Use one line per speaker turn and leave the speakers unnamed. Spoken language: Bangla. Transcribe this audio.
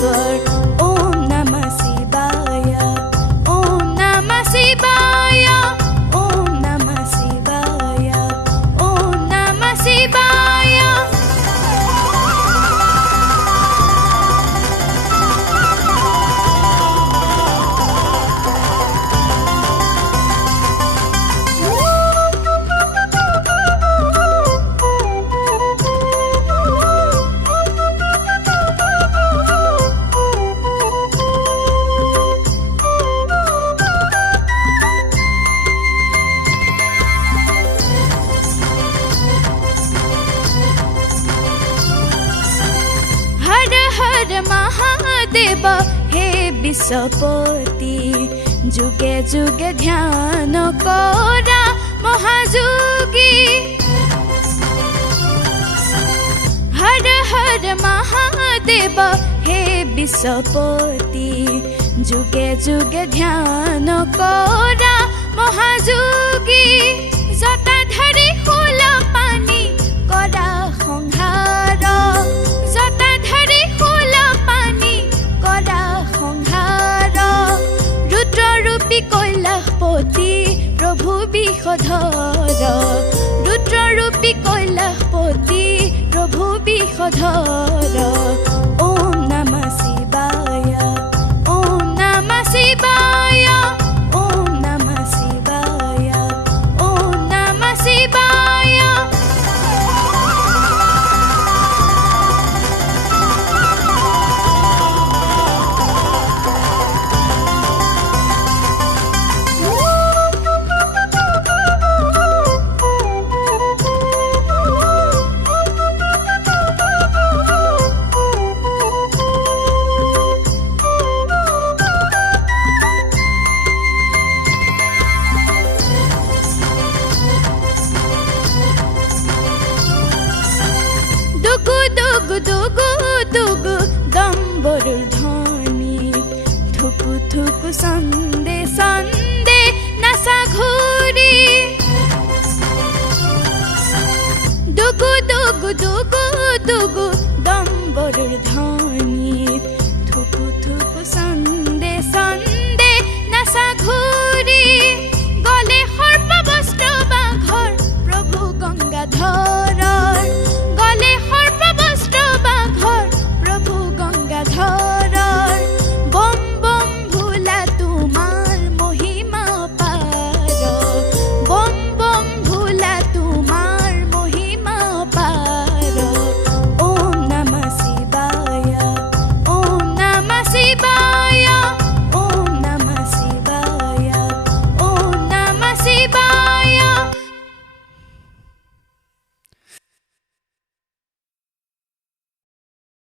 sort মহাদেব, হে বিশ্বপতি, যুগে যুগে ধ্যান করা মহাযোগী। হর হর মহাদেব, হে বিশ্বপতি, যুগে যুগে ধ্যান করা মহাযোগী। জটাধাৰী ফুল পানী বিষধৰ ৰুদ্ৰৰূপী কৈলাসপতি প্ৰভু বিষধৰ সন্দে সন্দে নাসা ঘুরি। দুগু দুগু দুগু দুগু দম্বরুর